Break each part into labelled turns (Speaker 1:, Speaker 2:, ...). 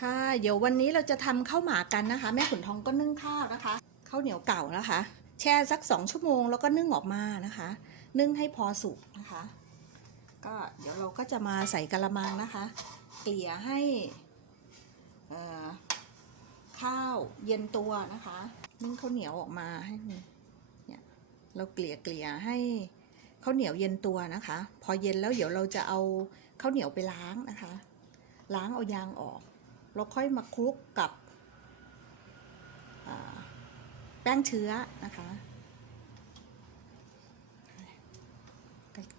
Speaker 1: ค่ะ เดี๋ยววันนี้เราจะทำข้าวหมากันนะคะ แม่ขุนทองก็นึ่งข้าวนะคะข้าวเหนียวเก่านะคะ แช่สักสองชั่วโมงแล้วก็นึ่งออกมานะคะ นึ่งให้พอสุกนะคะ ก็เดี๋ยวเราก็จะมาใส่กระมังนะคะ เกลี่ยให้ข้าวเย็นตัวนะคะ นึ่งข้าวเหนียวออกมาให้เนี่ยเราเกลี่ยเกลี่ยให้ข้าวเหนียวเย็นตัวนะคะ พอเย็นแล้วเดี๋ยวเราจะเอาข้าวเหนียวไปล้างนะคะ ล้างเอายางออก แล้วค่อยมาคลุกกับอ่าแป้งเชื้อนะคะ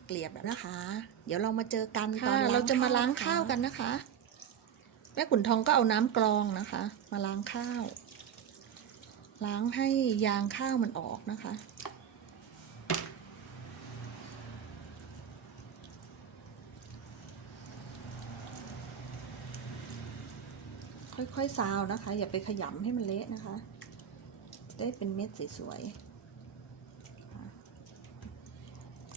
Speaker 1: เกลี่ยแบบนะคะ เดี๋ยวเรามาเจอกันตอนเราจะมาล้างข้าวกันนะคะแม่ขุนทองก็เอาน้ำกรองนะคะ มาล้างข้าว ล้างให้ยางข้าวมันออกนะคะ ค่อยๆซาวนะคะ อย่าไปขยำให้มันเละนะคะจะได้เป็นเม็ดสวยๆ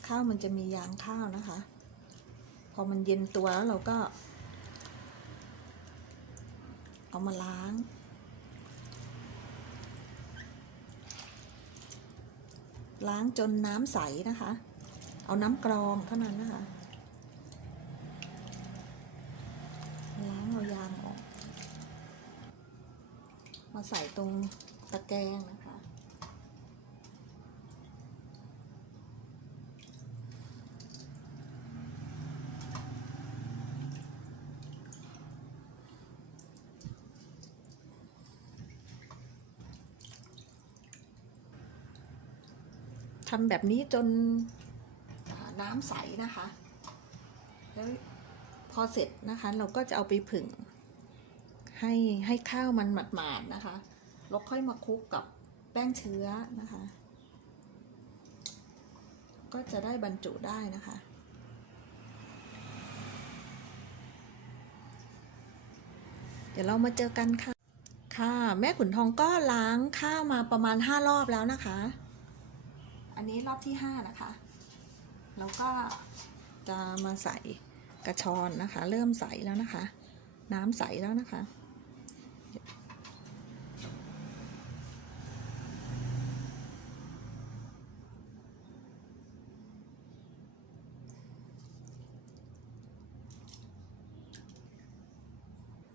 Speaker 1: ข้าวมันจะมียางข้าวนะคะ พอมันเย็นตัวแล้วเราก็ เอามาล้างล้างจนน้ำใสนะคะ เอาน้ำกรองเท่านั้นนะคะ ล้างเอายางออก มา ใส่ตรงตะแกรงนะคะ ทำแบบนี้จนน้ำใสนะคะ แล้วพอเสร็จนะคะ เราก็จะเอาไปผึ่ง ให้ให้ข้าวมันหมาดๆนะคะ แล้วค่อยมาคลุกกับแป้งเชื้อนะคะ ก็จะได้บรรจุได้นะคะเดี๋ยวเรามาเจอกันค่ะ ค่ะ แม่ขุนทองก็ล้างข้าวมาประมาณห้ารอบแล้วนะคะ อันนี้รอบที่ห้านะคะ แล้วก็จะมาใส่กระชอนนะคะ เริ่มใสแล้วนะคะ น้ำใสแล้วนะคะ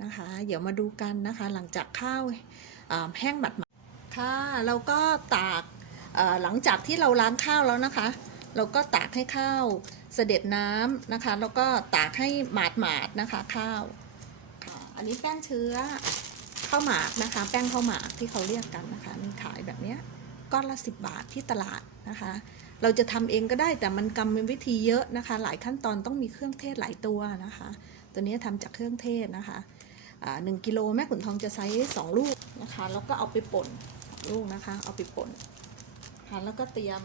Speaker 1: นะคะ เดี๋ยวมาดูกันนะคะ หลังจากข้าวแห้งบัดหมาดค่ะเราก็ตากหลังจากที่เราล้างข้าวแล้วนะคะ เราก็ตากให้ข้าวเสด็จน้ำนะคะ แล้วก็ตากให้หมาดหมาดนะคะข้าวค่ะอันนี้แป้งเชื้อข้าวหมากนะคะ แป้งข้าวหมากที่เขาเรียกกันนะคะมีขายแบบนี้ก้อนละสิบบาทที่ตลาดนะคะ เราจะทำเองก็ได้แต่มันกรรมวิธีเยอะนะคะ หลายขั้นตอนต้องมีเครื่องเทศหลายตัวนะคะ ตัวนี้ทำจากเครื่องเทศนะคะ หนึ่งกิโลแม่ขุนทองจะใช้สองลูกนะคะ แล้วก็เอาไปป่นลูกนะคะ เอาไปป่นค่ะแล้วก็เตรียม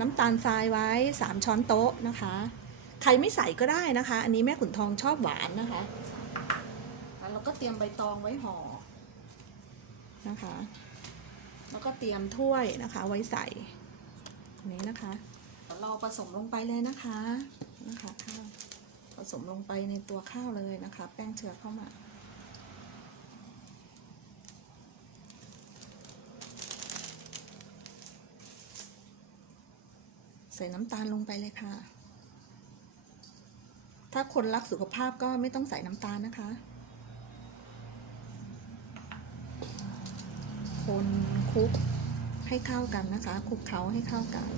Speaker 1: น้ำตาลทรายไว้สามช้อนโต๊ะนะคะ ใครไม่ใส่ก็ได้นะคะ อันนี้แม่ขุนทองชอบหวานนะคะแล้วก็เตรียมใบตองไว้ห่อนะคะ แล้วก็เตรียมถ้วยนะคะ ไว้ใส่นนี้นะคะเดี๋ยวเราผสมลงไปเลยนะคะนะคะข้าว ผสมลงไปในตัวข้าวเลยนะคะ แป้งเชื้อเข้ามาใส่น้ำตาลลงไปเลยค่ะ ถ้าคนรักสุขภาพก็ไม่ต้องใส่น้ำตาลนะคะ คนคลุกให้เข้ากันนะคะคลุกเคล้าให้เข้ากัน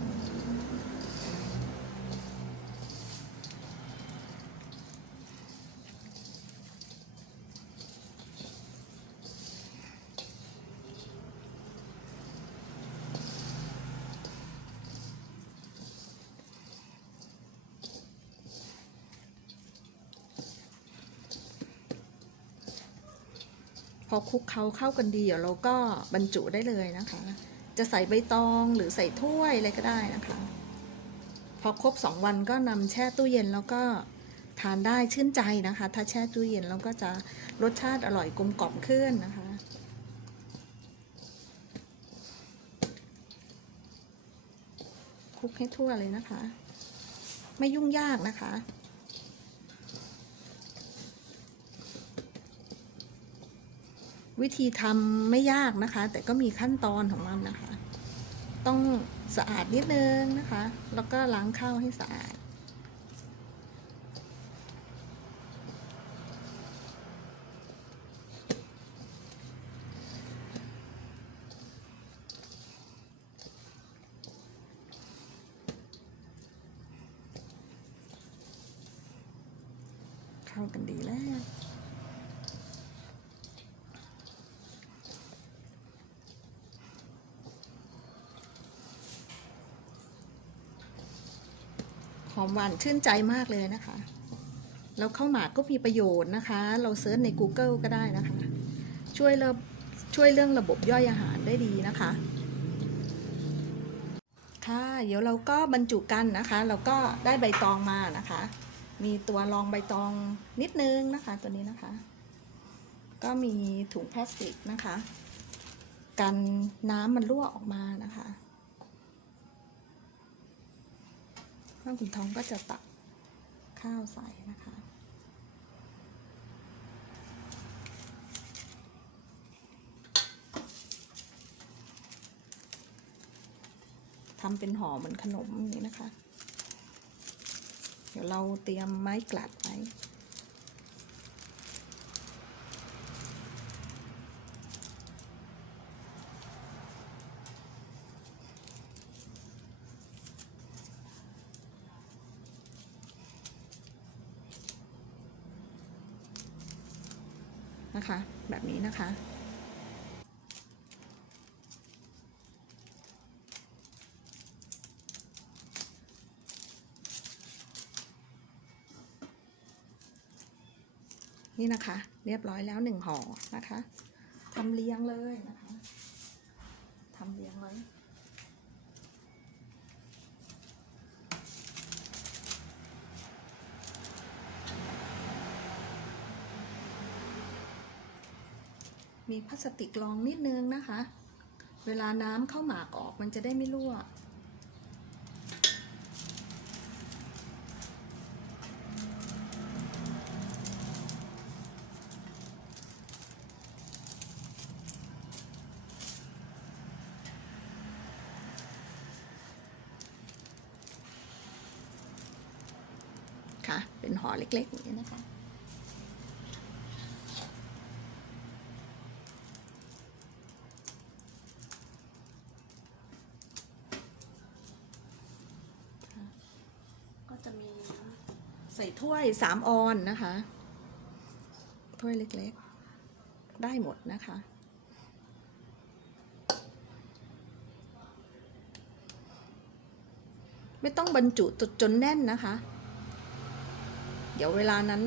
Speaker 1: อคลุกเคล้าเข้ากันดีเดี๋ยวเราก็บรรจุได้เลยนะคะ จะใส่ใบตองหรือใส่ถ้วยอะไรก็ได้นะคะ พอครบสองวันก็นำแช่ตู้เย็นแล้วก็ทานได้ชื่นใจนะคะ ถ้าแช่ตู้เย็นแล้วก็จะรสชาติอร่อยกลมกล่อมขึ้นนะคะ คลุกให้ทั่วเลยนะคะ ไม่ยุ่งยากนะคะ วิธีทำไม่ยากนะคะ แต่ก็มีขั้นตอนของมันนะคะ ต้องสะอาดนิดนึงนะคะ แล้วก็ล้างข้าวให้สะอาดเข้ากันดีแล้ว อมหวานชื่นใจมากเลยนะคะ แล้วข้าวหมากก็มีประโยชน์นะคะ เราเซิร์ชใน Google ก็ได้นะคะ ช่วยเรื่องช่วยเรื่องระบบย่อยอาหารได้ดีนะคะ ค่ะ เดี๋ยวเราก็บรรจุกันนะคะ เราก็ได้ใบตองมานะคะ มีตัวรองใบตองนิดนึงนะคะ ตัวนี้นะคะ ก็มีถุงพลาสติกนะคะ กันน้ำมันรั่วออกมานะคะ ข้างคุณทองก็จะตักข้าวใส่นะคะ ทำเป็นห่อเหมือนขนมนี้นะคะ เดี๋ยวเราเตรียมไม้กลัดไว้ นะคะ แบบนี้นะคะ นี่นะคะ เรียบร้อยแล้วหนึ่งห่อนะคะทำเรียงเลยนะคะทำเรียงไว้ มีพลาสติกรองนิดนึงนะคะ เวลาน้ำเข้าหมากออกมันจะได้ไม่รั่วค่ะ เป็นห่อเล็กๆอย่างนี้นะคะ จะมีใส่ถ้วยสามออนนะคะ ถ้วยเล็กๆ ได้หมดนะคะ ไม่ต้องบรรจุจนจนแน่นนะคะ เดี๋ยวเวลานั้น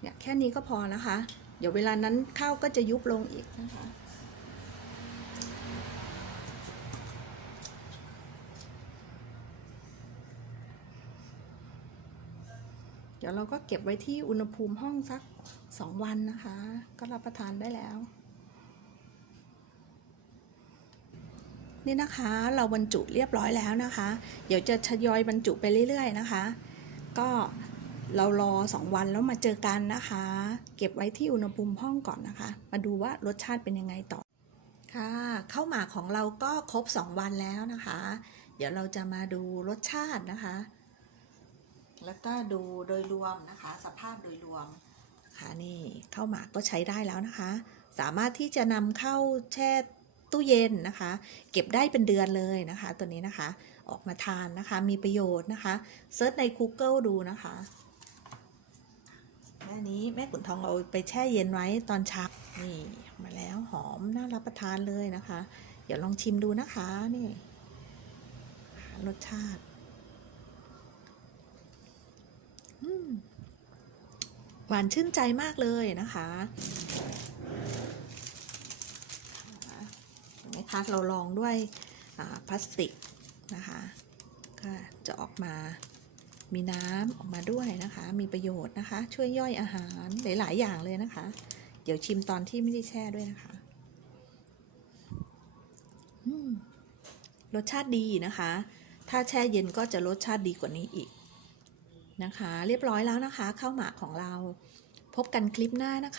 Speaker 1: เนี่ยแค่นี้ก็พอนะคะ เดี๋ยวเวลานั้นข้าวก็จะยุบลงอีกนะคะ เดี๋ยวเราก็เก็บไว้ที่อุณหภูมิห้องสักสองวันนะคะ ก็รับประทานได้แล้ว นี่นะคะ เราบรรจุเรียบร้อยแล้วนะคะ เดี๋ยวจะทยอยบรรจุไปเรื่อย ๆ นะคะ ก็เรารอสองวันแล้วมาเจอกันนะคะ เก็บไว้ที่อุณหภูมิห้องก่อนนะคะ มาดูว่ารสชาติเป็นยังไงต่อ ค่ะข้าวหมากของเราก็ครบ 2 วันแล้วนะคะ เดี๋ยวเราจะมาดูรสชาตินะคะ แล้วก็ดูโดยรวมนะคะ สภาพโดยรวมค่ะนี่ข้าวหมากก็ใช้ได้แล้วนะคะ สามารถที่จะนำเข้าแช่ตู้เย็นนะคะ เก็บได้เป็นเดือนเลยนะคะ ตัวนี้นะคะออกมาทานนะคะ มีประโยชน์นะคะเซิร์ชใน Google ดูนะคะแม่นี้แม่ขุนทองเอาไปแช่เย็นไว้ตอนเช้านี่มาแล้วหอมน่ารับประทานเลยนะคะ เดี๋ยวลองชิมดูนะคะนี่รสชาติ อืม หวานชื่นใจมากเลยนะคะเห็นไหมคะเราลองด้วยพลาสติกนะคะก็จะออกมามีน้ำออกมาด้วยนะคะ มีประโยชน์นะคะ ช่วยย่อยอาหารหลาย ๆ อย่างเลยนะคะ เดี๋ยวชิมตอนที่ไม่ได้แช่ด้วยนะคะรสชาติดีนะคะ ถ้าแช่เย็นก็จะรสชาติดีกว่านี้อีก นะคะ เรียบร้อยแล้วนะคะ ข้าวหมากของเรา พบกันคลิปหน้านะคะ